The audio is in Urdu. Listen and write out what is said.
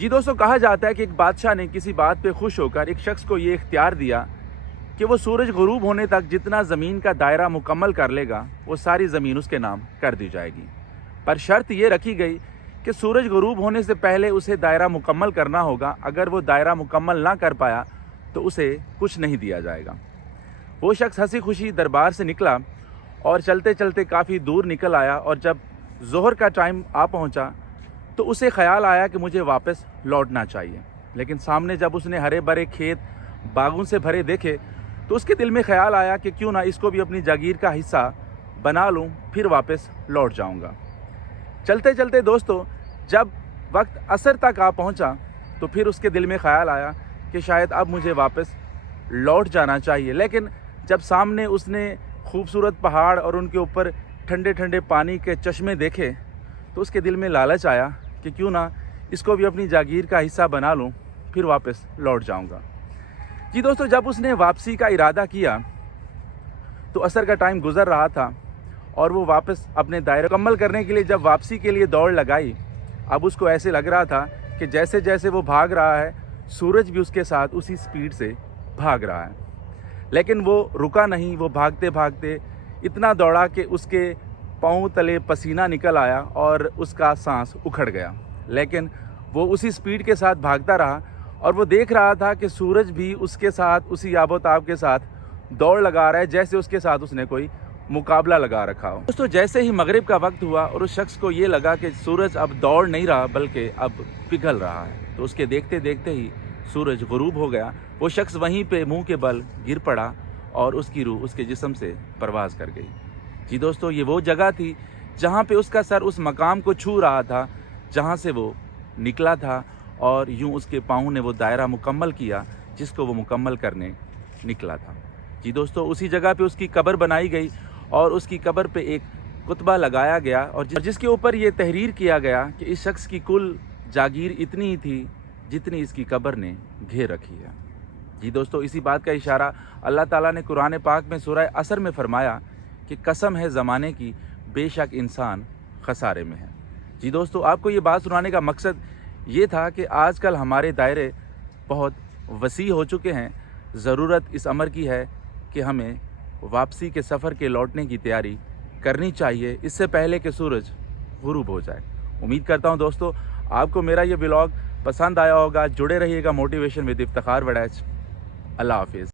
جی دوستوں، کہا جاتا ہے کہ ایک بادشاہ نے کسی بات پہ خوش ہو کر ایک شخص کو یہ اختیار دیا کہ وہ سورج غروب ہونے تک جتنا زمین کا دائرہ مکمل کر لے گا وہ ساری زمین اس کے نام کر دی جائے گی، پر شرط یہ رکھی گئی کہ سورج غروب ہونے سے پہلے اسے دائرہ مکمل کرنا ہوگا۔ اگر وہ دائرہ مکمل نہ کر پایا تو اسے کچھ نہیں دیا جائے گا۔ وہ شخص ہنسی خوشی دربار سے نکلا اور چلتے چلتے کافی دور نکل آیا، اور جب ظہر کا ٹائم آ پہنچا تو اسے خیال آیا کہ مجھے واپس لوٹنا چاہیے، لیکن سامنے جب اس نے ہرے بھرے کھیت باغوں سے بھرے دیکھے تو اس کے دل میں خیال آیا کہ کیوں نہ اس کو بھی اپنی جاگیر کا حصہ بنا لوں، پھر واپس لوٹ جاؤں گا۔ چلتے چلتے دوستو جب وقت عصر تک آ پہنچا تو پھر اس کے دل میں خیال آیا کہ شاید اب مجھے واپس لوٹ جانا چاہیے، لیکن جب سامنے اس نے خوبصورت پہاڑ اور ان کے اوپر ٹھنڈے ٹھنڈے پانی کے چشمے دیکھے تو اس کے دل میں لالچ آیا کہ کیوں نہ اس کو بھی اپنی جاگیر کا حصہ بنا لوں، پھر واپس لوٹ جاؤں گا۔ جی دوستو، جب اس نے واپسی کا ارادہ کیا تو عصر کا ٹائم گزر رہا تھا، اور وہ واپس اپنے دائرہ مکمل کرنے کے لیے جب واپسی کے لیے دوڑ لگائی، اب اس کو ایسے لگ رہا تھا کہ جیسے جیسے وہ بھاگ رہا ہے سورج بھی اس کے ساتھ اسی سپیڈ سے بھاگ رہا ہے، لیکن وہ رکا نہیں۔ وہ بھاگتے بھاگتے اتنا دوڑا کہ اس کے پاؤں تلے پسینہ نکل آیا اور اس کا سانس اکھڑ گیا، لیکن وہ اسی سپیڈ کے ساتھ بھاگتا رہا، اور وہ دیکھ رہا تھا کہ سورج بھی اس کے ساتھ اسی آب و تاب کے ساتھ دوڑ لگا رہا ہے جیسے اس کے ساتھ اس نے کوئی مقابلہ لگا رکھا ہو۔ دوستو، جیسے ہی مغرب کا وقت ہوا اور اس شخص کو یہ لگا کہ سورج اب دوڑ نہیں رہا بلکہ اب پگھل رہا ہے، تو اس کے دیکھتے دیکھتے ہی سورج غروب ہو گیا۔ وہ شخص وہیں پہ منہ کے بل گر پڑا اور اس کی روح اس کے جسم سے پرواز کر گئی۔ جی دوستو، یہ وہ جگہ تھی جہاں پہ اس کا سر اس مقام کو چھو رہا تھا جہاں سے وہ نکلا تھا، اور یوں اس کے پاؤں نے وہ دائرہ مکمل کیا جس کو وہ مکمل کرنے نکلا تھا۔ جی دوستو، اسی جگہ پہ اس کی قبر بنائی گئی، اور اس کی قبر پہ ایک کتبہ لگایا گیا، اور جس کے اوپر یہ تحریر کیا گیا کہ اس شخص کی کل جاگیر اتنی ہی تھی جتنی اس کی قبر نے گھیر رکھی ہے۔ جی دوستو، اسی بات کا اشارہ اللہ تعالیٰ نے قرآن پاک میں سورہ عصر میں فرمایا کہ قسم ہے زمانے کی، بے شک انسان خسارے میں ہے۔ جی دوستو، آپ کو یہ بات سنانے کا مقصد یہ تھا کہ آج کل ہمارے دائرے بہت وسیع ہو چکے ہیں۔ ضرورت اس امر کی ہے کہ ہمیں واپسی کے سفر کے لوٹنے کی تیاری کرنی چاہیے اس سے پہلے کہ سورج غروب ہو جائے۔ امید کرتا ہوں دوستو آپ کو میرا یہ ولاگ پسند آیا ہوگا۔ جڑے رہیے گا موٹیویشن ود افتخار وڈیچ۔ اللہ حافظ۔